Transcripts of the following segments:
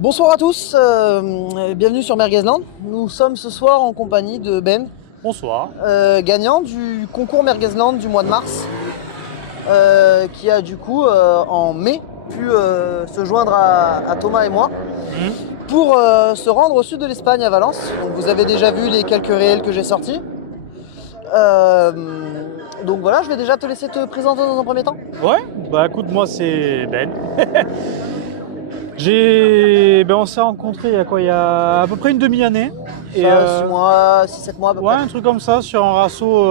Bonsoir à tous, bienvenue sur Merguezland. Nous sommes ce soir en compagnie de Ben, Bonsoir. gagnant du concours Merguezland du mois de mars, qui a du coup en mai pu se joindre à Thomas et moi pour se rendre au sud de l'Espagne à Valence. Donc, vous avez déjà vu les quelques réels que j'ai sortis. Euh, donc voilà, je vais déjà te laisser te présenter dans un premier temps. Ouais, bah écoute, moi c'est Ben. On s'est rencontrés il y a quoi? Il y a à peu près une demi-année. Ça, 6 mois, 6-7 mois à peu Ouais, près. un truc comme ça sur un rasso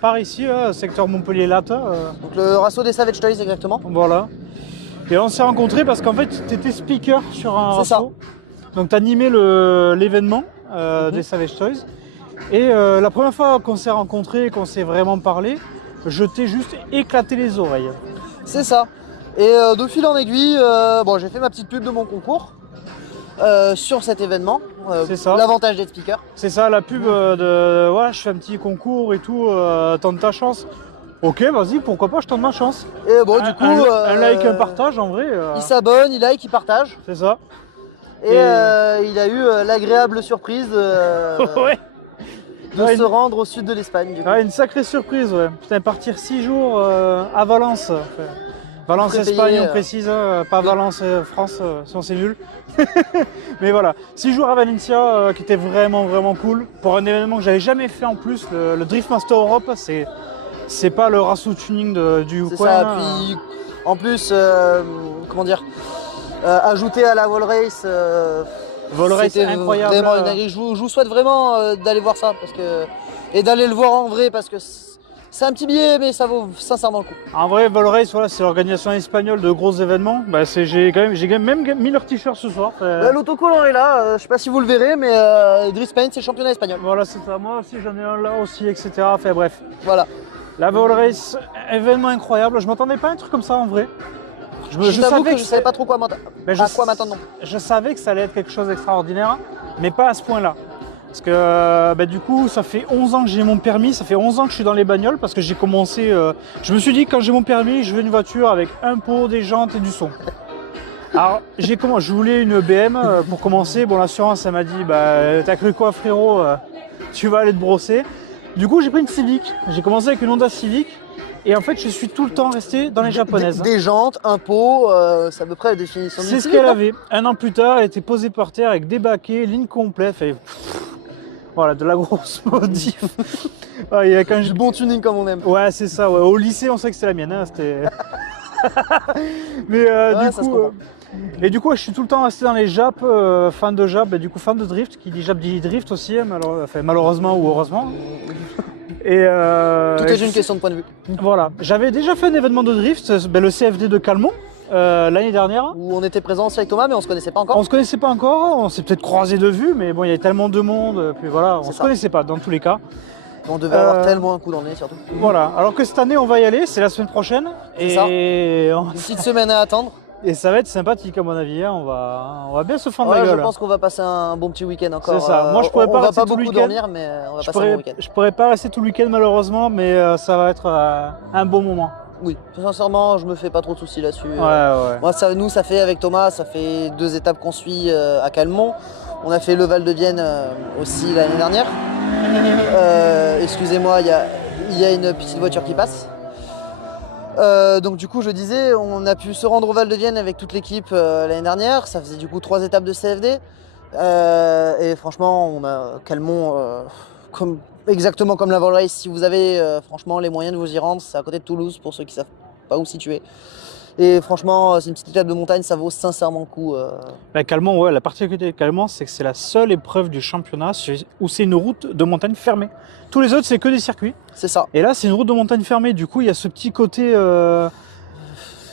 par ici, secteur Montpellier-Latte. Donc le rasso des Savage Toys exactement. Voilà. Et on s'est rencontrés parce qu'en fait, tu étais speaker sur un C'est ça. rasso. Donc tu animé l'événement des Savage Toys. Et la première fois qu'on s'est rencontrés, qu'on s'est vraiment parlé, je t'ai juste éclaté les oreilles. C'est ça. Et de fil en aiguille, bon, j'ai fait ma petite pub de mon concours sur cet événement. C'est ça. L'avantage d'être speaker. C'est ça, la pub de voilà, je fais un petit concours et tout, tente ta chance. Ok, vas-y, pourquoi pas, je tente ma chance. Et bon, du coup, un like, un partage, en vrai. il s'abonne, il like, il partage. C'est ça. Et il a eu l'agréable surprise Ouais. de Ouais, se rendre au sud de l'Espagne. Du coup. Ouais, une sacrée surprise, ouais. Putain, partir 6 jours à Valence. Enfin, Valence, Très Espagne, payé, on précise, pas Valence, France, sinon c'est nul. Mais voilà, 6 jours à Valencia qui était vraiment, vraiment cool. Pour un événement que j'avais jamais fait en plus, le Drift Master Europe, c'est pas le rasso tuning du C'est coin. ça. Puis en plus, comment dire, ajouté à la Wall Race. Vol Race c'était incroyable. Vraiment une dinguerie. Je vous souhaite vraiment d'aller voir ça et d'aller le voir en vrai parce que c'est un petit billet, mais ça vaut sincèrement le coup. En vrai, Vol Race, voilà, c'est l'organisation espagnole de gros événements. Bah, j'ai même mis leur t-shirt ce soir. L'autocollant est là, je sais pas si vous le verrez, mais Drift Paint c'est le championnat espagnol. Voilà, c'est ça. Moi aussi, j'en ai un là aussi, etc. Enfin bref. Voilà. La Vol Race, événement incroyable. Je m'attendais pas à un truc comme ça en vrai. Je t'avoue que je savais pas trop quoi m'attendre. Je savais que ça allait être quelque chose d'extraordinaire, mais pas à ce point-là. Parce que du coup, ça fait 11 ans que j'ai mon permis, ça fait 11 ans que je suis dans les bagnoles parce que j'ai commencé. Je me suis dit que quand j'ai mon permis, je veux une voiture avec un pot, des jantes et du son. Alors, je voulais une BM pour commencer. Bon, l'assurance, elle m'a dit t'as cru quoi, frérot, tu vas aller te brosser. Du coup, j'ai pris une Civic. J'ai commencé avec une Honda Civic. Et en fait, je suis tout le temps resté dans les japonaises. Des jantes, un pot, c'est à peu près la définition d'une C'est ce Civic, qu'elle hein. avait. Un an plus tard, elle était posée par terre avec des baquets, ligne complète. Voilà, de la grosse modif. Ouais, Du bon tuning comme on aime. Ouais, c'est ça. Ouais. Au lycée, on sait que c'était la mienne. Hein, Mais Ouais, du ça se coup, comprend. et du coup, je suis tout le temps resté dans les Japs, fan de Jap, du coup, fan de drift. Qui dit Jap dit drift aussi, hein, malheureusement ou heureusement. Et Tout est une question de point de vue. voilà. J'avais déjà fait un événement de drift, le CFD de Calmont, l'année dernière. Où on était présent aussi avec Thomas, mais on se connaissait pas encore. On se connaissait pas encore, on s'est peut-être croisé de vue, mais bon, il y avait tellement de monde, puis voilà, on C'est se ça. connaissait pas dans tous les cas. On devait avoir tellement un coup dans le nez surtout. Voilà, alors que cette année, on va y aller, c'est la semaine prochaine. C'est ça. Et Une petite semaine à attendre. et ça va être sympathique à mon avis, hein. On va bien se fendre Ouais, la je gueule. pense qu'on va passer un bon petit week-end encore. C'est ça. Moi, je pourrais pas on va rester pas tout le beaucoup week-end. dormir, mais on va passer un bon week-end. Je pourrais pas rester tout le week-end malheureusement, mais ça va être un bon moment. Oui, sincèrement, je me fais pas trop de soucis là-dessus. Ouais. Moi, ça fait avec Thomas, ça fait 2 étapes qu'on suit à Calmont. On a fait le Val de Vienne aussi l'année dernière. Excusez-moi, il y a une petite voiture qui passe. Donc du coup, je disais, on a pu se rendre au Val de Vienne avec toute l'équipe l'année dernière. Ça faisait du coup 3 étapes de CFD. Et franchement, on a Calmont exactement comme la Vol Race. Si vous avez franchement les moyens de vous y rendre, c'est à côté de Toulouse pour ceux qui savent pas où situer. Et franchement, c'est une petite étape de montagne, ça vaut sincèrement le coup. Calmont, ouais, la particularité de Calmont, c'est que c'est la seule épreuve du championnat où c'est une route de montagne fermée. Tous les autres, c'est que des circuits. C'est ça. Et là, c'est une route de montagne fermée. Du coup, il y a ce petit côté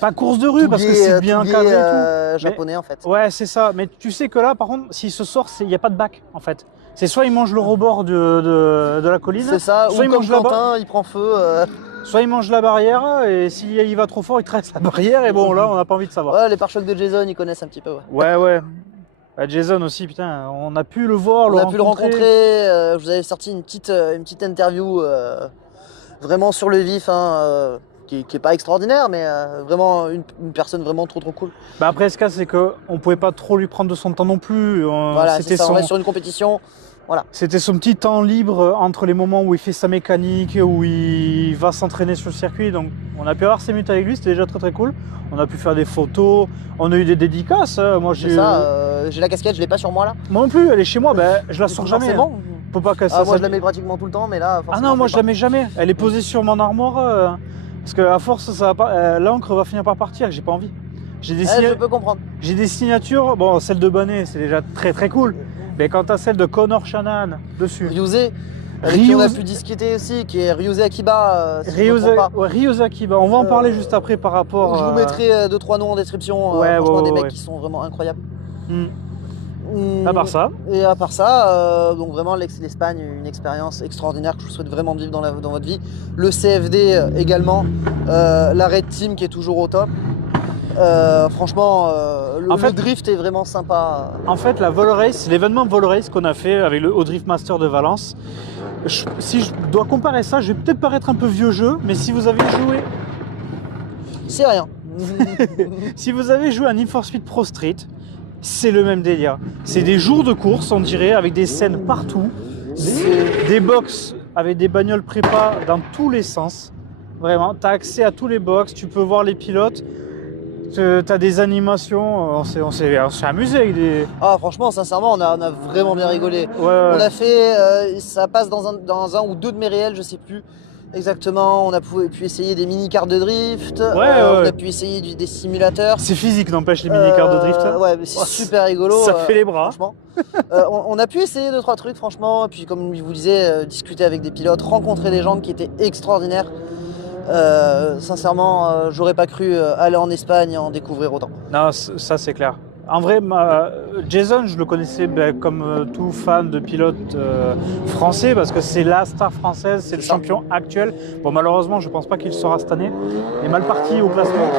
pas course de rue parce que c'est bien cadré et tout. Japonais en fait. Ouais, c'est ça. Mais tu sais que là, par contre, s'il se sort, il n'y a pas de bac en fait. C'est soit il mange le rebord de la colline, C'est ça, soit ou il comme mange la Quentin, il prend feu. soit il mange la barrière et s'il y va trop fort, il traverse la barrière et bon là, on n'a pas envie de savoir. Ouais, les pare-chocs de Jason, ils connaissent un petit peu. Ouais. Bah, Jason aussi, putain, on a pu le voir, On a pu le rencontrer. Je vous avais sorti une petite interview vraiment sur le vif. Hein, qui est pas extraordinaire, mais vraiment une personne vraiment trop cool. Bah après, ce cas, c'est qu'on pouvait pas trop lui prendre de son temps non plus. Voilà, c'est ça, on reste sur une compétition. Voilà. C'était son petit temps libre entre les moments où il fait sa mécanique, où il va s'entraîner sur le circuit. Donc on a pu avoir 5 minutes avec lui, c'était déjà très cool. On a pu faire des photos, on a eu des dédicaces. Moi j'ai la casquette, je l'ai pas sur moi là. Moi non plus, elle est chez moi, je la sors jamais. Forcément. Faut pas que ça. Moi je la mets pratiquement tout le temps, mais là. Ah non, moi je la mets jamais. Elle est posée sur mon armoire parce qu'à force, l'encre va finir par partir. J'ai pas envie. Je peux comprendre. J'ai des signatures. Bon, celle de Banet, c'est déjà très cool. Mais quand t'as celle de Connor Shannon dessus. Ryusei, avec qui on a pu discuter aussi, qui est Ryusei Akiba. Ryusei Akiba, on va en parler juste après par rapport. Je vous mettrai 2-3 noms en description. Franchement, des mecs qui sont vraiment incroyables. À part ça. Et à part ça, donc vraiment l'Espagne, une expérience extraordinaire que je vous souhaite vraiment de vivre dans votre vie. Le CFD également, la Red Team qui est toujours au top. Franchement, le drift est vraiment sympa. En fait, la Vol Race, l'événement Vol Race qu'on a fait avec au Drift Master de Valence, si je dois comparer ça, je vais peut-être paraître un peu vieux jeu, mais si vous avez joué... C'est rien. Si vous avez joué à Need for Speed Pro Street, c'est le même délire. C'est des jours de course, on dirait, avec des scènes partout, des box avec des bagnoles prépa dans tous les sens. Vraiment, tu as accès à tous les box, tu peux voir les pilotes. T'as des animations, on s'est amusé avec des... Ah franchement, sincèrement, on a vraiment bien rigolé. Ouais. On a fait, ça passe dans un ou deux de mes réels, je sais plus exactement. On a pu essayer des mini-cars de drift, on a pu essayer des simulateurs. C'est physique, n'empêche, les mini-cars de drift. Ouais, mais c'est super rigolo. Ça fait les bras. Franchement. On a pu essayer 2-3 trucs, franchement. Et puis comme je vous disais, discuter avec des pilotes, rencontrer des gens qui étaient extraordinaires. Sincèrement, j'aurais pas cru aller en Espagne et en découvrir autant. Non, ça c'est clair. En vrai, Jason, je le connaissais comme tout fan de pilote français parce que c'est la star française, c'est le champion actuel. Bon, malheureusement, je pense pas qu'il sera cette année. Il est mal parti au classement.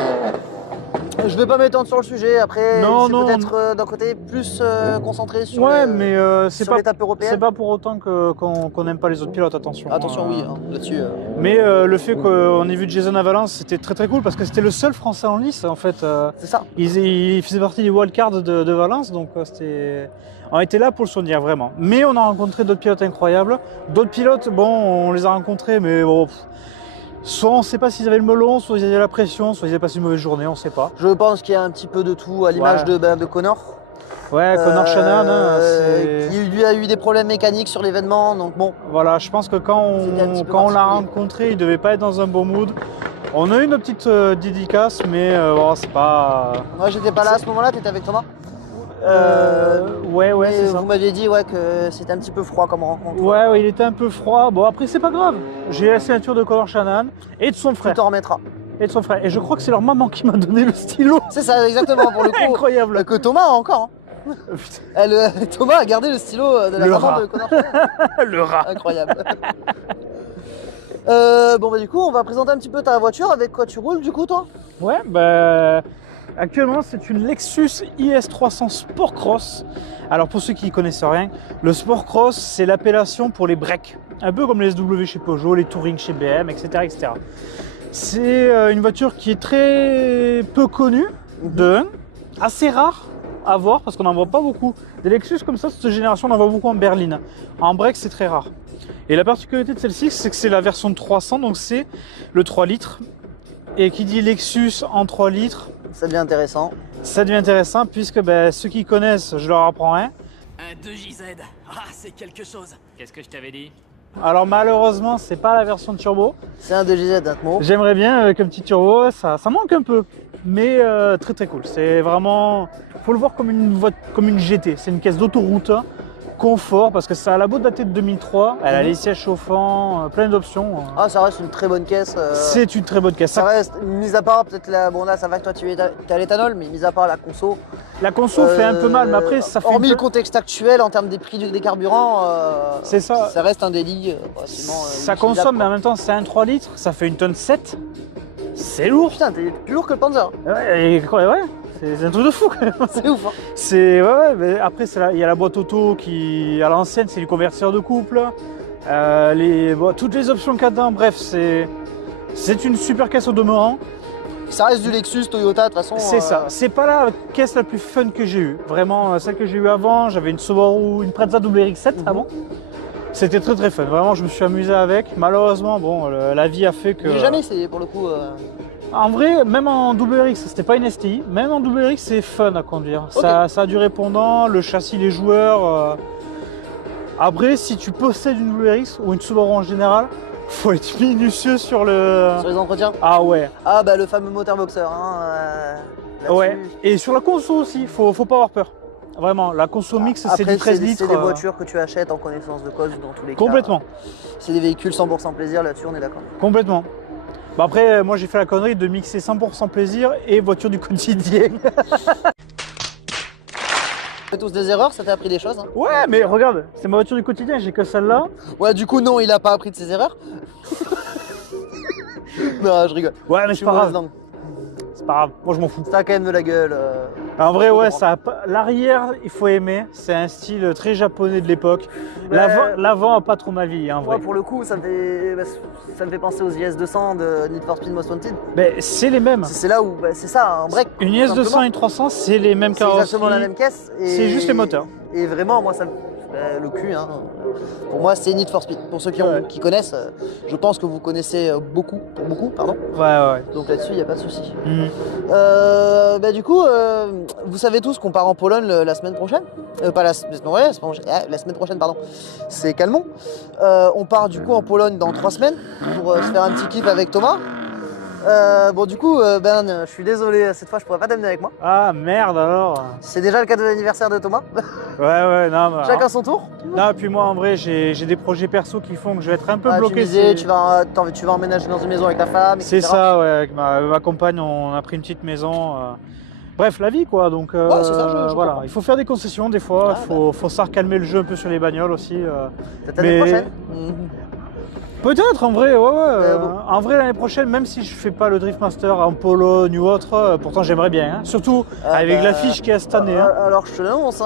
Je vais pas m'étendre sur le sujet, après c'est peut-être d'un côté plus concentré sur l'étape européenne. C'est pas pour autant qu'on n'aime pas les autres pilotes, attention. Attention, oui, là-dessus. Mais le fait qu'on ait vu Jason à Valence, c'était très cool parce que c'était le seul français en lice en fait. C'est ça. Il faisait partie des wildcards de Valence, donc on était là pour le souvenir vraiment. Mais on a rencontré d'autres pilotes incroyables. D'autres pilotes, bon, on les a rencontrés, mais bon... Soit on ne sait pas s'ils avaient le melon, soit ils avaient la pression, soit ils avaient passé une mauvaise journée, on ne sait pas. Je pense qu'il y a un petit peu de tout, à l'image de Connor. Ouais, Connor Shannon, qui lui a eu des problèmes mécaniques sur l'événement, donc bon. Voilà, je pense que quand on l'a rencontré, il ne devait pas être dans un bon mood. On a eu une petite dédicace, mais bon, c'est pas... Moi, j'étais pas là à ce moment-là, tu étais avec Thomas. Ouais, c'est ça. Vous m'aviez dit que c'était un petit peu froid comme rencontre. Ouais, il était un peu froid. Bon, après, c'est pas grave. J'ai la signature de Connor Shannon et de son frère. Tu t'en remettras. Et de son frère. Et je crois que c'est leur maman qui m'a donné le stylo. C'est ça, exactement, pour le coup. Incroyable. Que Thomas a encore. Thomas a gardé le stylo de la maman de Connor Shannon. Le rat. Incroyable. Bon, bah, du coup, on va présenter un petit peu ta voiture. Avec quoi tu roules, du coup, toi? Ouais, bah... Actuellement, c'est une Lexus IS300 Sport Cross. Alors, pour ceux qui ne connaissent rien, le Sport Cross, c'est l'appellation pour les breaks. Un peu comme les SW chez Peugeot, les Touring chez BM, etc. C'est une voiture qui est très peu connue, assez rare à voir, parce qu'on n'en voit pas beaucoup. Des Lexus comme ça, cette génération, on en voit beaucoup en berline. En break, c'est très rare. Et la particularité de celle-ci, c'est que c'est la version 300, donc c'est le 3 litres. Et qui dit Lexus en 3 litres, ça devient intéressant. Ça devient intéressant puisque ceux qui connaissent, je leur apprends un. Un 2JZ, c'est quelque chose. Qu'est-ce que je t'avais dit? Alors malheureusement, c'est pas la version turbo. C'est un 2JZ, Atmo. J'aimerais bien avec un petit turbo, ça manque un peu. Mais très cool. C'est vraiment, faut le voir comme une GT. C'est une caisse d'autoroute. Confort, parce que ça a la beau dater de 2003, elle a les sièges chauffants, plein d'options. Ah, ça reste une très bonne caisse. C'est une très bonne caisse. Ça reste, mis à part peut-être bon là ça va que toi tu es à l'éthanol, mais mis à part la conso. La conso fait un peu mal, mais après ça fait... Hormis le contexte actuel en termes des prix des carburants, c'est ça. Ça reste un délit. Ça consomme, mais en même temps c'est un 3 litres, ça fait une tonne 7. C'est lourd. Putain, t'es plus lourd que le Panzer. Ouais. C'est un truc de fou quand même. C'est ouf. Hein. C'est mais après il y a la boîte auto qui à l'ancienne c'est le convertisseur de couple. Toutes les options qu'il y a dedans, bref C'est une super caisse au demeurant. Ça reste du Lexus, Toyota, de toute façon. C'est ça. C'est pas la caisse la plus fun que j'ai eue. Vraiment, celle que j'ai eue avant, j'avais une Subaru, une Preza WRX7 avant. C'était très très fun. Vraiment, je me suis amusé avec. Malheureusement, bon, la vie a fait que. J'ai jamais essayé pour le coup. En vrai, même en WRX, c'était pas une STI. Même en WRX, c'est fun à conduire. Ok. Ça a du répondant, le châssis, les joueurs. Après, si tu possèdes une WRX ou une Subaru en général, faut être minutieux sur le. Sur les entretiens. Ah ouais. Ah bah le fameux moteur boxer. Hein, là-dessus. Ouais. Et sur la conso aussi, faut pas avoir peur. Vraiment, la conso mix, c'est Après, du 13 litres. C'est des voitures que tu achètes en connaissance de cause dans tous les cas. Complètement. C'est des véhicules 100% plaisir, là-dessus on est d'accord. Complètement. Bah après, moi j'ai fait la connerie de mixer 100% plaisir et voiture du quotidien. On fait tous des erreurs, ça t'a appris des choses. Hein. Ouais, mais regarde, c'est ma voiture du quotidien, j'ai que celle-là. Ouais, du coup, non, il a pas appris de ses erreurs. Non, je rigole. Ouais, mais Je c'est suis pas mauvaise grave. langue. C'est pas grave, moi je m'en fous. Ça a quand même de la gueule. En vrai, Je ouais, comprends. ça a pas... l'arrière, il faut aimer. C'est un style très japonais de l'époque. Ouais. L'avant a pas trop ma vie, en vrai. Moi, pour le coup, ça me fait penser aux IS-200 de Need for Speed Most Wanted. Mais c'est les mêmes. C'est là où, c'est ça, un break. Une tout IS200 simplement. et une 300, c'est les mêmes C'est carrosseries. exactement la même caisse. C'est juste les moteurs. Et vraiment, moi, le cul, hein. Pour moi, c'est Need for Speed. Pour ceux qui connaissent, je pense que vous connaissez beaucoup, pardon. Ouais. Donc là-dessus, il n'y a pas de souci. Mhm. Du coup, vous savez tous qu'on part en Pologne la semaine prochaine. Pas la semaine la semaine prochaine, pardon. C'est Calmont. On part du coup en Pologne dans 3 semaines pour se faire un petit kiff avec Thomas. Du coup, Ben, je suis désolé, cette fois je pourrais pas t'amener avec moi. Ah merde alors. C'est déjà le cadeau d'anniversaire de Thomas. Ouais, non. Mais Chacun son tour. non, puis moi en vrai, j'ai des projets perso qui font que je vais être un peu Tu bloqué. me disais, tu vas emménager dans une maison avec ta femme, C'est etc. ça, ouais. Avec ma compagne, on a pris une petite maison. Bref, la vie quoi. Donc Ouais, c'est ça, je voilà, comprends. il faut faire des concessions des fois. Ah, faut savoir calmer le jeu un peu sur les bagnoles aussi. Cette année mais- prochaine. Peut-être en vrai, ouais. Bon. En vrai l'année prochaine, même si je fais pas le Drift Master en Pologne ou autre, pourtant j'aimerais bien. Hein. Surtout avec l'affiche qu'il y a cette année. Hein. Alors je te l'annonce,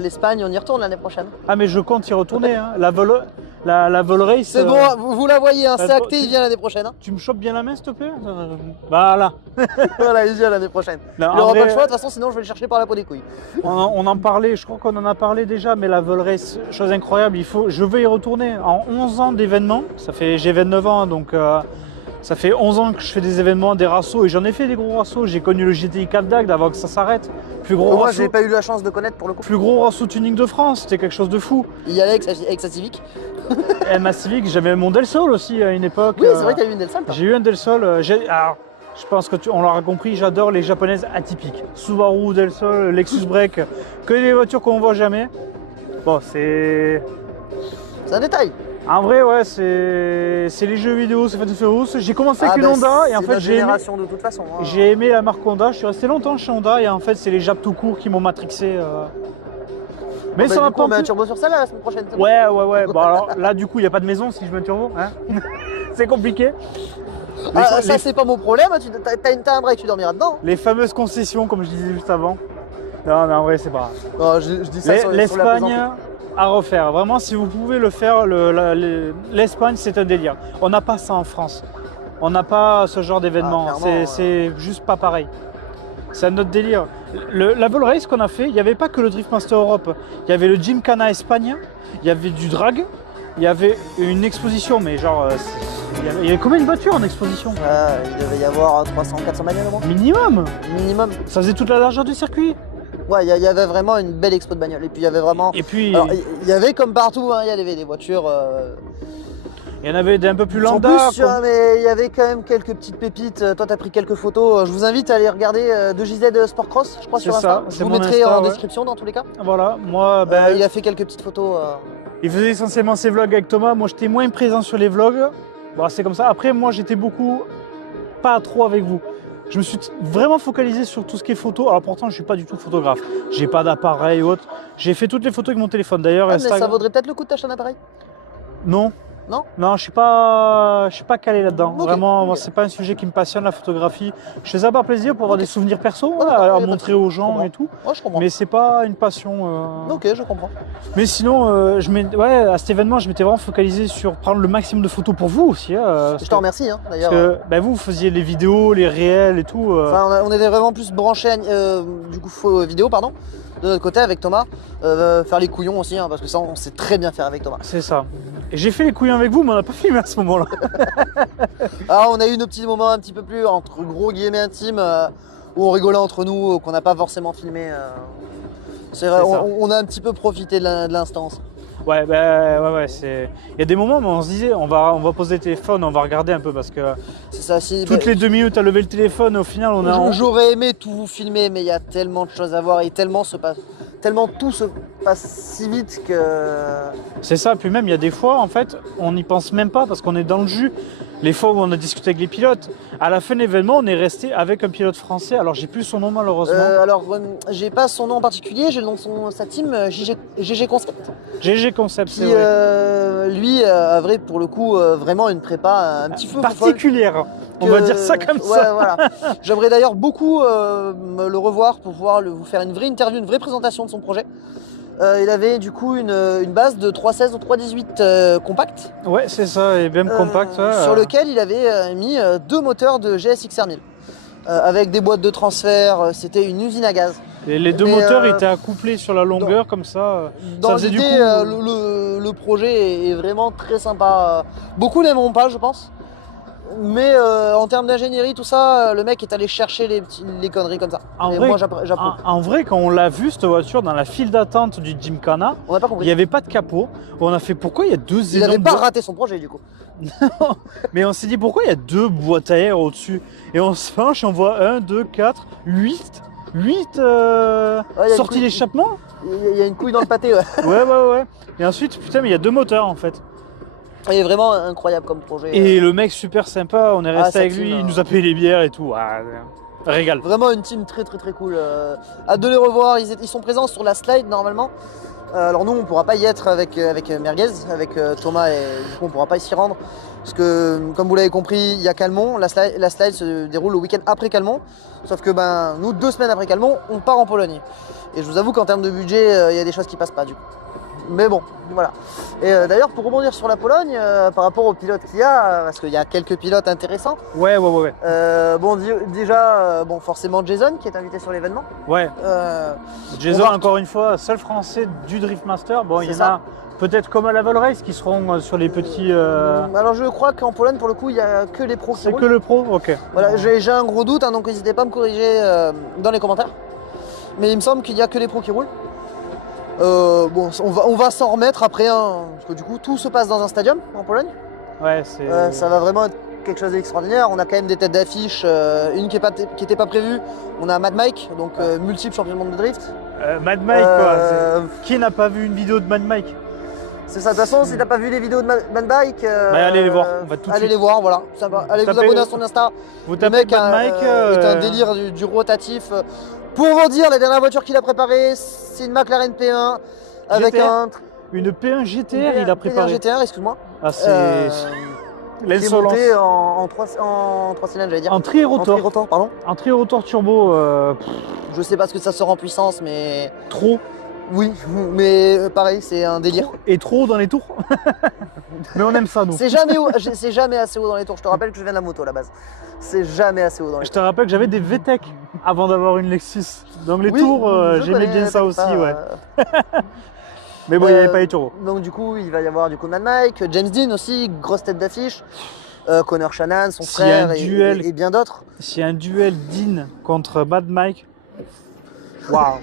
l'Espagne, on y retourne l'année prochaine. Ah mais je compte y retourner. Hein. La vol race. C'est bon, vous la voyez, hein, c'est bon, acté, il vient l'année prochaine. Hein. Tu me chopes bien la main s'il te plaît. Voilà. Voilà, il vient l'année prochaine. Non, Il n'aura en pas vrai, le choix, de toute façon, sinon je vais le chercher par la peau des couilles. On en parlait, je crois qu'on en a parlé déjà, mais la vol race, chose incroyable, je veux y retourner. En 11 ans d'événements, j'ai 29 ans, donc ça fait 11 ans que je fais des événements, des rassos, et j'en ai fait des gros rassos. J'ai connu le GTI Cap d'Agde avant que ça s'arrête. Moi, j'ai pas eu la chance de connaître pour le coup. Plus gros rasso tuning de France, c'était quelque chose de fou. Il y allait avec sa Civic. Et ma Civic, j'avais mon Del Sol aussi à une époque. Oui, c'est vrai qu'il y a eu une Del Sol. J'ai eu un Del Sol. Alors, je pense on l'aura compris, j'adore les japonaises atypiques. Subaru, Del Sol, Lexus Break, que des voitures qu'on voit jamais. Bon, c'est un détail. en vrai, ouais, c'est les jeux vidéo, c'est Fast and Furious. J'ai commencé avec une Honda et en fait j'ai génération de toute façon. Hein. j'ai aimé la marque Honda. Je suis resté longtemps chez Honda et en fait, c'est les Japs tout court qui m'ont matrixé. Mais ça m'a du coup, on met pas. un turbo sur celle la semaine prochaine. c'est bon. Ouais. Bon, alors là, du coup, il n'y a pas de maison si je mets un turbo. Hein. C'est compliqué. Ça, c'est pas mon problème. T'as un break, tu dormiras dedans. Les fameuses concessions, comme je disais juste avant. Non, mais en vrai, c'est pas grave. Non, je dis ça sur la L'Espagne plaisanterie. à refaire. Vraiment, si vous pouvez le faire, l'Espagne, c'est un délire. On n'a pas ça en France. On n'a pas ce genre d'événement. Ah, clairement, c'est juste pas pareil. C'est un autre délire. La Vol Race qu'on a fait, il n'y avait pas que le Drift Master Europe. Il y avait le Gymkhana Espagne, il y avait du drag, il y avait une exposition, mais genre... il y avait combien de voitures en exposition? Il devait y avoir 300-400 bagnoles au moins. Minimum. Minimum. Ça faisait toute la largeur du circuit. Ouais, il y avait vraiment une belle expo de bagnoles. Et puis il y avait vraiment. Et puis, Alors, il y avait comme partout, hein, il y avait des voitures. il y en avait un peu plus Sans lambda. plus, mais il y avait quand même quelques petites pépites. Toi, t'as pris quelques photos. Je vous invite à aller regarder 2JZ Sport Cross, je crois, sur C'est ça, Insta. Je c'est vous mon mettrai Insta, en ouais. description dans tous les cas. Voilà, moi, Il a fait quelques petites photos. il faisait essentiellement ses vlogs avec Thomas. Moi, j'étais moins présent sur les vlogs. Bon, c'est comme ça. Après, moi, j'étais pas trop avec vous. Je me suis vraiment focalisé sur tout ce qui est photo. Alors pourtant, je suis pas du tout photographe. J'ai pas d'appareil ou autre. J'ai fait toutes les photos avec mon téléphone. D'ailleurs, Ah, mais ça Instagram. vaudrait peut-être le coup de t'acheter un appareil. Non. Non? Non, je suis pas calé là-dedans. Ok, Vraiment, moi, ok. c'est pas un sujet qui me passionne, la photographie. Je fais ça par plaisir pour avoir Ok. des souvenirs perso, Ouais, à d'accord, y a pas de montrer souci. aux Je gens comprends. et tout. Ouais, je comprends. Mais c'est pas une passion. Ok, je comprends. Mais sinon, ouais, à cet événement, je m'étais vraiment focalisé sur prendre le maximum de photos pour vous aussi. Je te remercie, hein, Parce d'ailleurs. que ben, vous faisiez les vidéos, les réels et tout. Enfin, on était vraiment plus branchés du coup vidéo pardon, de notre côté avec Thomas. Faire les couillons aussi, hein, parce que ça on sait très bien faire avec Thomas. C'est ça. Et j'ai fait les couillons avec vous, mais on n'a pas filmé à ce moment-là. Alors on a eu nos petits moments un petit peu plus entre gros guillemets intimes où on rigolait entre nous, qu'on n'a pas forcément filmé. C'est vrai, C'est ça. on a un petit peu profité de l'instance. Ouais, ouais, c'est. Il y a des moments où on se disait, on va poser le téléphone, on va regarder un peu parce que C'est ça, si. toutes les 2 minutes à lever le téléphone, au final, on a. J'aurais aimé tout vous filmer, mais il y a tellement de choses à voir et tellement tout se passe si vite que. C'est ça, puis même il y a des fois en fait on n'y pense même pas parce qu'on est dans le jus. Les fois où on a discuté avec les pilotes, à la fin de l'événement on est resté avec un pilote français, alors j'ai plus son nom malheureusement. Alors, j'ai pas son nom en particulier, j'ai le nom de sa team, GG Concept, GG Concept, c'est qui vrai. lui a vrai pour le coup vraiment une prépa un petit peu folle. Particulière, on va dire ça comme ouais, ça. Voilà. J'aimerais d'ailleurs beaucoup le revoir pour pouvoir vous faire une vraie interview, une vraie présentation de son projet. Il avait du coup une base de 3.16 ou 3.18 compact. Ouais, c'est ça, et bien compact. Ouais, sur lequel il avait mis 2 moteurs de GSX-R 1000. Avec des boîtes de transfert, c'était une usine à gaz. Et les 2 Mais, moteurs étaient accouplés sur la longueur comme ça. Dans Ça faisait l'idée, du coup. le projet est vraiment très sympa. Beaucoup n'aimeront pas, je pense. Mais en termes d'ingénierie, tout ça, le mec est allé chercher les conneries comme ça. En Et vrai, moi, j'approuve. En vrai, quand on l'a vu cette voiture dans la file d'attente du Gymkhana, On n'a pas il compris. n'y avait pas de capot. On a fait pourquoi il y a 2 Il n'avait énormes pas boîtes- raté son projet du coup. Mais on s'est dit pourquoi il y a 2 boîtes à air au-dessus. Et on se penche, on voit 1, 2, 4, 8 y a une sorties couille. d'échappement. Il y a une couille dans le pâté, ouais. Ouais. Et ensuite, putain, mais il y a 2 moteurs en fait. Il est vraiment incroyable comme projet. Et le mec super sympa, on est resté sa avec team, lui, il nous a payé les bières et tout. Ah, régal. Vraiment une team très cool. Hâte de les revoir, ils sont présents sur la slide normalement. Alors nous on pourra pas y être avec Merguez, avec Thomas et du coup on pourra pas s'y rendre. Parce que comme vous l'avez compris, il y a Calmont, la slide se déroule le week-end après Calmont. Sauf que ben nous 2 semaines après Calmont, on part en Pologne. Et je vous avoue qu'en termes de budget, il y a des choses qui passent pas du coup. Mais bon, voilà. Et d'ailleurs pour rebondir sur la Pologne, par rapport aux pilotes qu'il y a, parce qu'il y a quelques pilotes intéressants. Ouais. Bon déjà, forcément Jason qui est invité sur l'événement. Ouais. Euh, Jason, on va- encore une fois, seul français du Drift Master. Bon, il y en C'est ça. a peut-être comme à la Val Race qui seront sur les petits. Alors je crois qu'en Pologne pour le coup il n'y a que les pros qui C'est roulent. que le pro. Ok. Voilà, j'ai un gros doute, hein, donc n'hésitez pas à me corriger dans les commentaires. Mais il me semble qu'il n'y a que les pros qui roulent. On va s'en remettre après, hein, parce que du coup tout se passe dans un stadium en Pologne. Ouais, c'est. Ça va vraiment être quelque chose d'extraordinaire. On a quand même des têtes d'affiche, une qui n'était pas prévue. On a Mad Mike, donc multiple champion du monde de drift. Mad Mike, quoi. Euh, Qui n'a pas vu une vidéo de Mad Mike? C'est ça, de toute façon, si t'as pas vu les vidéos de Mad Bike, allez les voir, on va tout de allez suite. les voir, voilà. Ça va. Allez vous Tapez- abonner à son Insta. Vous Le tapez mec Mad Mike. est un délire du rotatif. Pour vous dire, la dernière voiture qu'il a préparée, c'est une McLaren P1 avec GTR. Une P1 GTR, il a préparé. GTR, excuse-moi. Ah, c'est. Qui est L'insolence. monté en 3 cylindres, j'allais dire. En tri-rotor. tri-rotor, pardon. En tri-rotor turbo, Je sais pas ce que ça sort en puissance, mais trop. oui, mais pareil, c'est un délire. Et trop dans les tours. Mais on aime ça, nous. C'est jamais assez haut dans les tours. Je te rappelle que je viens de la moto à la base. C'est jamais assez haut dans les Je tours. te rappelle que j'avais des VTEC avant d'avoir une Lexus. Donc les Oui, tours, je j'aimais connais, bien ça aussi, t'inquiète ouais. pas. Mais bon, il n'y avait pas les turbos. Donc du coup, il va y avoir du coup Mad Mike, James Dean aussi, grosse tête d'affiche, Connor Shannon, son S'il y a frère un duel- et bien d'autres. S'il y a un duel Dean contre Mad Mike, waouh.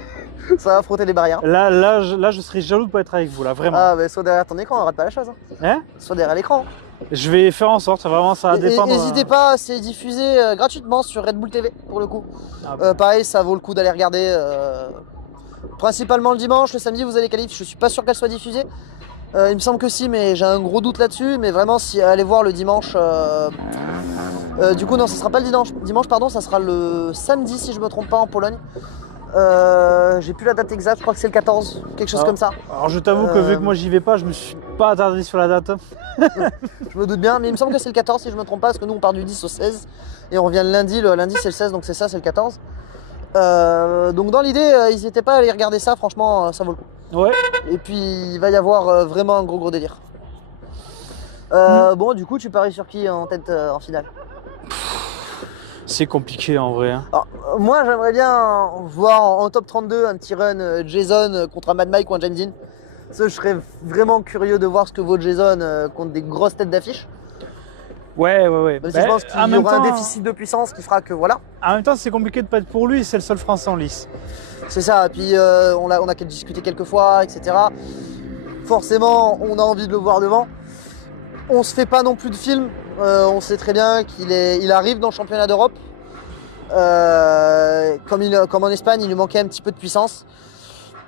Ça va frotter les barrières. Là, je serais jaloux de pas être avec vous, là, vraiment. Ah, bah, sois derrière ton écran, rate pas la chose. Hein. Hein? Sois derrière l'écran. Je vais faire en sorte, vraiment, ça va dépendre. N'hésitez pas, c'est diffusé gratuitement sur Red Bull TV pour le coup. Ah bon. Pareil, ça vaut le coup d'aller regarder. Principalement le dimanche, le samedi vous avez les qualifs, je suis pas sûr qu'elle soit diffusée. Il me semble que si, mais j'ai un gros doute là-dessus. Mais vraiment, si allez voir le dimanche. Du coup, non, ce sera pas le dimanche, pardon, ça sera le samedi si je me trompe pas en Pologne. J'ai plus la date exacte, je crois que c'est le 14, quelque chose comme ça. Alors je t'avoue que vu que moi j'y vais pas, je me suis pas attardé sur la date. Je me doute bien, mais il me semble que c'est le 14 si je me trompe pas, parce que nous on part du 10 au 16 et on revient le lundi c'est le 16, donc c'est ça, c'est le 14. Donc dans l'idée, n'hésitez pas à aller regarder ça, franchement ça vaut le coup. Ouais. Et puis il va y avoir vraiment un gros délire. Bon, du coup, tu paries sur qui en tête en finale? C'est compliqué en vrai. Hein. Alors, moi, j'aimerais bien voir en top 32 un petit run Jason contre un Mad Mike ou un James Dean. Ça, je serais vraiment curieux de voir ce que vaut Jason contre des grosses têtes d'affiche. Ouais. Même si je pense qu'il y aura un déficit de puissance qui fera que voilà. En même temps, c'est compliqué de pas être pour lui, c'est le seul Français en lice. C'est ça, et puis on a discuté quelques fois, etc. Forcément, on a envie de le voir devant. On se fait pas non plus de film. On sait très bien qu'il arrive dans le championnat d'Europe. Comme en Espagne, il lui manquait un petit peu de puissance.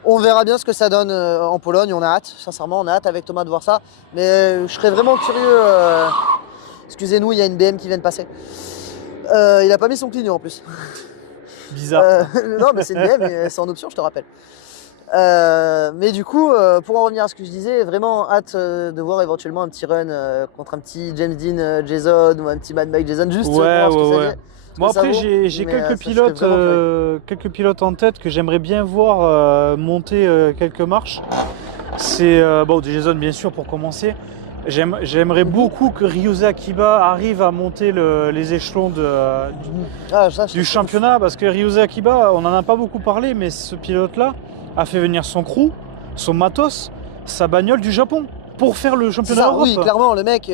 On verra bien ce que ça donne en Pologne. On a hâte, sincèrement, on a hâte avec Thomas de voir ça. Mais je serais vraiment curieux. Excusez-nous, il y a une BM qui vient de passer. Il a pas mis son clignot en plus. Bizarre. Non, mais c'est une BM, et c'est en option, je te rappelle. Mais du coup, pour en revenir à ce que je disais, vraiment hâte de voir éventuellement un petit run contre un petit James Dean Jason ou un petit Mad Mike Jason, juste pour voir ce que ça dit. Moi après j'ai quelques pilotes en tête que j'aimerais bien voir monter quelques marches. C'est bon, Jason bien sûr pour commencer. J'aimerais beaucoup que Ryuza Akiba arrive à monter les échelons du championnat, parce que Ryuza Akiba, on n'en a pas beaucoup parlé, mais ce pilote-là a fait venir son crew, son matos, sa bagnole du Japon pour faire le championnat d'Europe. Oui, clairement, le mec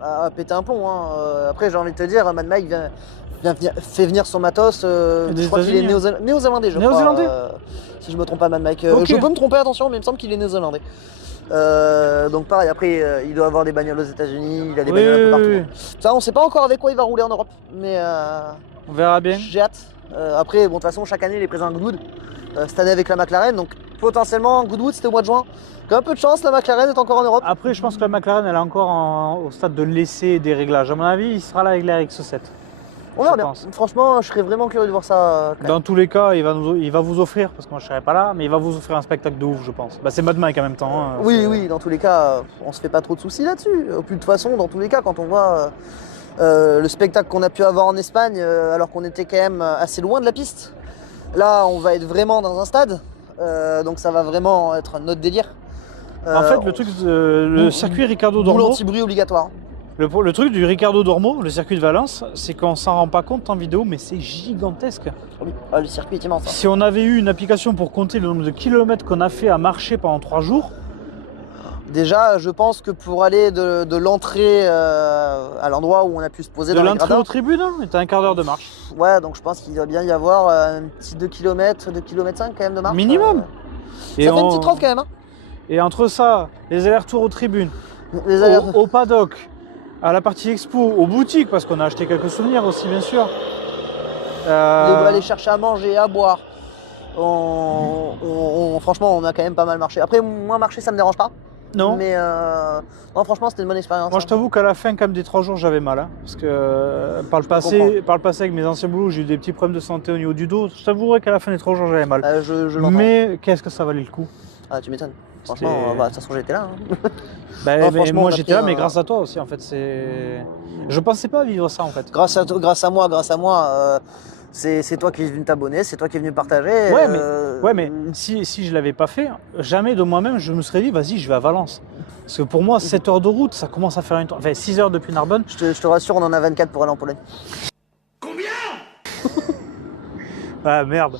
a pété un plomb. Hein. Après, j'ai envie de te dire, Mad Mike fait venir son matos. Je crois qu'il est néo-zélandais, je crois. Si je me trompe pas, Mad Mike. Okay. Je peux me tromper, attention, mais il me semble qu'il est néo-zélandais. Donc pareil, après, il doit avoir des bagnoles aux États-Unis, il a des bagnoles un peu partout. Ça, on sait pas encore avec quoi il va rouler en Europe, mais on verra bien. J'ai hâte. Après, bon, de toute façon, chaque année, il est présent à Goodwood. Cette année avec la McLaren, donc potentiellement Goodwood, c'était au mois de juin. Quand un peu de chance, la McLaren est encore en Europe. Après, je pense que la McLaren, elle est encore au stade de l'essai des réglages. À mon avis, il sera là avec la RX7. On verra bien. Franchement, je serais vraiment curieux de voir ça. Dans tous les cas, il va vous offrir, parce que moi je serai pas là, mais il va vous offrir un spectacle de ouf, je pense. Bah, c'est Mad Mike en même temps. Hein, oui, dans tous les cas, on se fait pas trop de soucis là-dessus. De toute façon, dans tous les cas, quand on voit le spectacle qu'on a pu avoir en Espagne, alors qu'on était quand même assez loin de la piste, là, on va être vraiment dans un stade. Donc ça va vraiment être un autre délire. En fait, le circuit Ricardo Dormo, l'anti-bruit obligatoire. Le truc du Ricardo Dormo, le circuit de Valence, c'est qu'on s'en rend pas compte en vidéo, mais c'est gigantesque. Oui. Le circuit est immense. Hein. Si on avait eu une application pour compter le nombre de kilomètres qu'on a fait à marcher pendant 3 jours. Déjà, je pense que pour aller de l'entrée à l'endroit où on a pu se poser dans les gradins... De l'entrée aux tribunes, hein, t'as un quart d'heure de marche. Ouais, donc je pense qu'il doit bien y avoir un petit 2 km, 2 km 5 quand même de marche. Minimum. Ça fait une petite trotte quand même. Hein. Et entre ça, les allers-retours aux tribunes, au paddock, à la partie expo, aux boutiques, parce qu'on a acheté quelques souvenirs aussi, bien sûr. Aller chercher à manger, à boire. Franchement, on a quand même pas mal marché. Après, moi, marcher, ça me dérange pas. Non. Mais non, franchement, c'était une bonne expérience. Moi, je t'avoue qu'à la fin, quand même, des 3 jours, j'avais mal. Hein, parce que par le passé, avec mes anciens boulots, j'ai eu des petits problèmes de santé au niveau du dos. Je t'avouerais qu'à la fin des 3 jours, j'avais mal. Mais qu'est-ce que ça valait le coup? Ah, tu m'étonnes. Franchement, de toute façon, j'étais là. Hein. Non, moi, j'étais là, mais grâce à toi aussi, en fait. Je pensais pas vivre ça, en fait. Grâce à moi. C'est toi qui es venu t'abonner, c'est toi qui es venu partager. Ouais, mais si je l'avais pas fait, jamais de moi-même je me serais dit, vas-y, je vais à Valence. Parce que pour moi, 7 heures de route, ça commence à faire une... Enfin, 6 heures depuis Narbonne. Je te rassure, on en a 24 pour aller en Pologne. Combien? Ah, merde.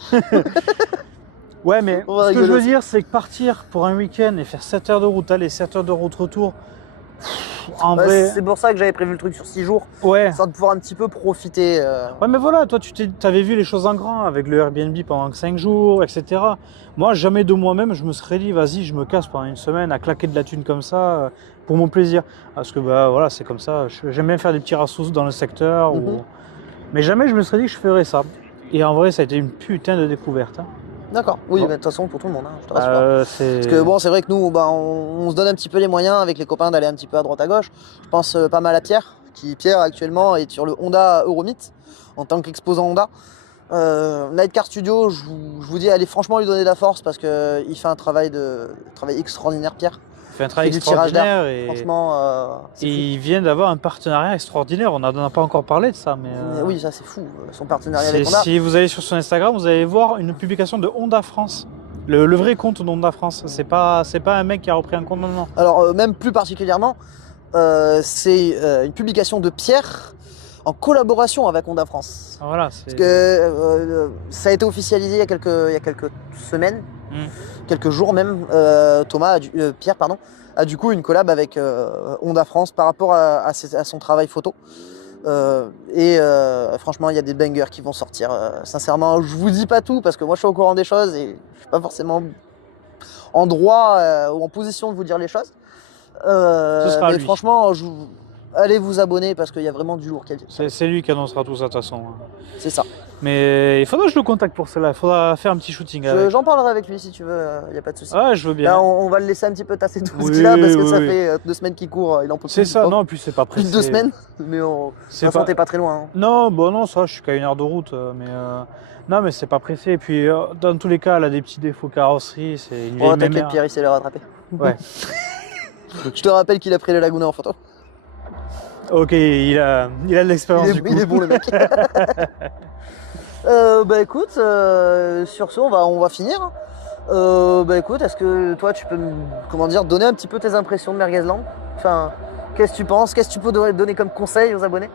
Ouais, mais ce que je veux dire, c'est que partir pour un week-end et faire 7 heures de route aller, 7 heures de route retour, en vrai... C'est pour ça que j'avais prévu le truc sur 6 jours, sans de pouvoir un petit peu profiter. Ouais, mais voilà, toi, tu avais vu les choses en grand avec le Airbnb pendant 5 jours, etc. Moi, jamais de moi-même, je me serais dit, vas-y, je me casse pendant une semaine à claquer de la thune comme ça, pour mon plaisir. Parce que, bah voilà, c'est comme ça. J'aime bien faire des petits rassos dans le secteur. Mais jamais je me serais dit que je ferais ça. Et en vrai, ça a été une putain de découverte. Hein. D'accord, oui, mais de toute façon pour tout le monde, hein, je te rassure. Parce que bon, c'est vrai que nous, on se donne un petit peu les moyens avec les copains d'aller un petit peu à droite à gauche. Je pense pas mal à Pierre, qui Pierre actuellement est sur le Honda Euromit en tant qu'exposant Honda. Nightcar Studio, je vous dis, allez franchement lui donner de la force parce qu'il fait un travail extraordinaire, Pierre. Il fait un travail du tirage d'air. extraordinaire et Franchement, c'est fou. il vient d'avoir un partenariat extraordinaire. On n'en a pas encore parlé de ça, mais Oui, ça c'est fou, son partenariat avec Honda. si vous allez sur son Instagram, vous allez voir une publication de Honda France. Le vrai compte d'Honda France. C'est pas un mec qui a repris un compte, non. Alors même plus particulièrement, c'est une publication de Pierre en collaboration avec Honda France. Voilà, Parce que ça a été officialisé il y a quelques semaines, quelques jours même. Pierre a du coup une collab avec Honda France par rapport à son travail photo. Franchement, il y a des bangers qui vont sortir. Sincèrement, je vous dis pas tout parce que moi je suis au courant des choses et je suis pas forcément en droit ou en position de vous dire les choses. Mais lui. Franchement, allez vous abonner parce qu'il y a vraiment du lourd. C'est lui qui annoncera tout ça de toute façon. C'est ça. Mais il faudra que je le contacte pour cela. Il faudra faire un petit shooting avec. J'en parlerai avec lui si tu veux, il n'y a pas de souci. Ah, je veux bien. Là, on va le laisser un petit peu tasser tout ce qu'il a parce que ça fait 2 semaines qu'il court. Il en peut plus. C'est ça, non, puis c'est pas pressé. Plus de 2 semaines, mais t'es pas très loin. Hein. Non, bon, non, ça, je suis qu'à 1 heure de route. Non, mais c'est pas pressé. Et puis, dans tous les cas, elle a des petits défauts carrosserie. C'est une vieille t'inquiète, Pierre, il sait les rattraper. Ouais. Je te rappelle qu'il a pris les Laguna en photo. Ok, il a de l'expérience du coup. Il est bon le mec. Écoute, sur ce on va finir. Écoute, est-ce que toi tu peux donner un petit peu tes impressions de Merguezland? Enfin, qu'est-ce que tu penses? Qu'est-ce que tu peux donner comme conseil aux abonnés?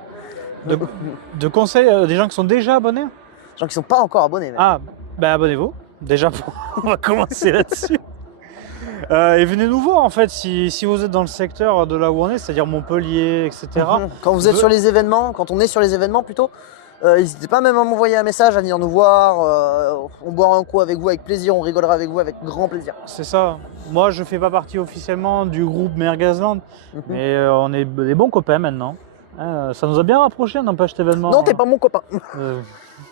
De conseils des gens qui sont déjà abonnés? Des gens qui sont pas encore abonnés. Même. Ah, abonnez-vous. Déjà, on va commencer là-dessus. Et venez nous voir en fait si vous êtes dans le secteur de là où on est, c'est-à-dire Montpellier, etc. Quand vous êtes sur les événements, quand on est sur les événements plutôt, n'hésitez pas même à m'envoyer un message, à venir nous voir. On boira un coup avec vous avec plaisir, on rigolera avec vous avec grand plaisir. C'est ça. Moi, je fais pas partie officiellement du groupe Merguezland, mais on est des bons copains maintenant. Ça nous a bien rapprochés, n'empêche cet événement. Non, t'es pas mon copain.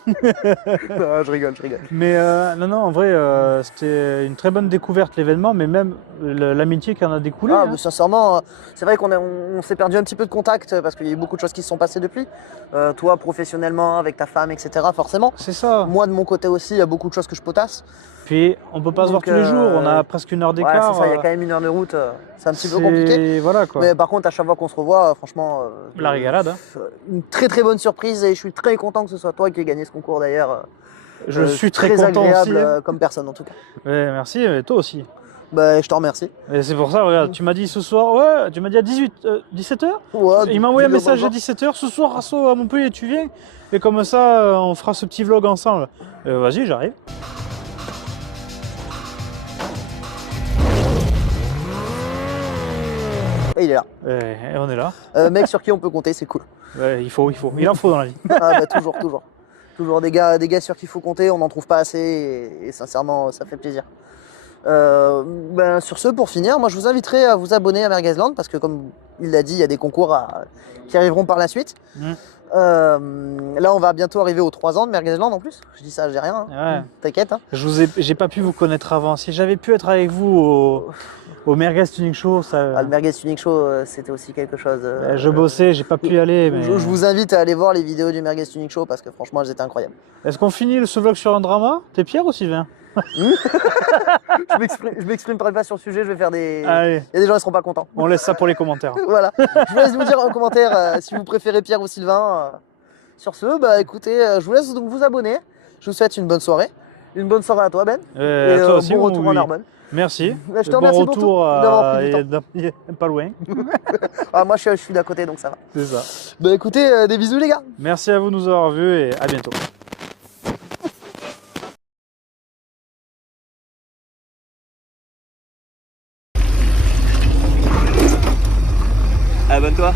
Non, je rigole. Mais non, en vrai, c'était une très bonne découverte l'événement, mais même l'amitié qui en a découlé. Mais sincèrement, c'est vrai qu'on s'est perdu un petit peu de contact parce qu'il y a eu beaucoup de choses qui se sont passées depuis. Toi, professionnellement, avec ta femme, etc. Forcément. C'est ça. Moi, de mon côté aussi, il y a beaucoup de choses que je potasse. Puis, on peut pas se voir tous les jours, on a presque 1 heure d'écart. Ouais, c'est ça, il y a quand même 1 heure de route, c'est un petit peu compliqué. Voilà, quoi. Mais par contre, à chaque fois qu'on se revoit, franchement... la régalade. Une très très bonne surprise et je suis très content que ce soit toi qui aies gagné ce concours d'ailleurs. Je suis très content agréable, aussi. Comme personne en tout cas. Ouais, merci, et toi aussi. Je te remercie. Et c'est pour ça, regarde, tu m'as dit ce soir, tu m'as dit à 17h. Ouais, il m'a envoyé un message à 17h, ce soir, Rasso, à Montpellier, tu viens. Et comme ça, on fera ce petit vlog ensemble. Vas-y, j'arrive. Et il est là. Et on est là. Mec sur qui on peut compter, c'est cool. Ouais, il faut. Il en faut dans la vie. Toujours. Toujours des gars sur qui il faut compter, on n'en trouve pas assez et sincèrement, ça fait plaisir. Sur ce, pour finir, moi je vous inviterai à vous abonner à Merguezland parce que comme il l'a dit, il y a des concours qui arriveront par la suite. Là, on va bientôt arriver aux 3 ans de Merguezland en plus. Je dis ça, j'ai rien. Ouais. T'inquiète. Hein. J'ai pas pu vous connaître avant. Si j'avais pu être avec vous au Merguez Tuning Show, ça. Le Merguez Tuning Show, c'était aussi quelque chose. Je bossais, j'ai pas pu y aller. Mais... Je vous invite à aller voir les vidéos du Merguez Tuning Show parce que franchement, elles étaient incroyables. Est-ce qu'on finit ce vlog sur un drama? T'es Pierre ou Sylvain? Je m'exprime pas sur le sujet, je vais faire des... Allez. Il y a des gens qui seront pas contents. On laisse ça pour les commentaires. Voilà. Je vous laisse vous dire en commentaire si vous préférez Pierre ou Sylvain. Sur ce, écoutez, je vous laisse donc vous abonner. Je vous souhaite une bonne soirée. Une bonne soirée à toi, Ben. Et toi aussi, bon retour en Arbonne. Merci. Je te remercie bon retour d'avoir pris du temps. Pas loin. Moi, je suis d'à côté, donc ça va. C'est ça. Écoutez, des bisous les gars. Merci à vous de nous avoir vus et à bientôt. Abonne-toi.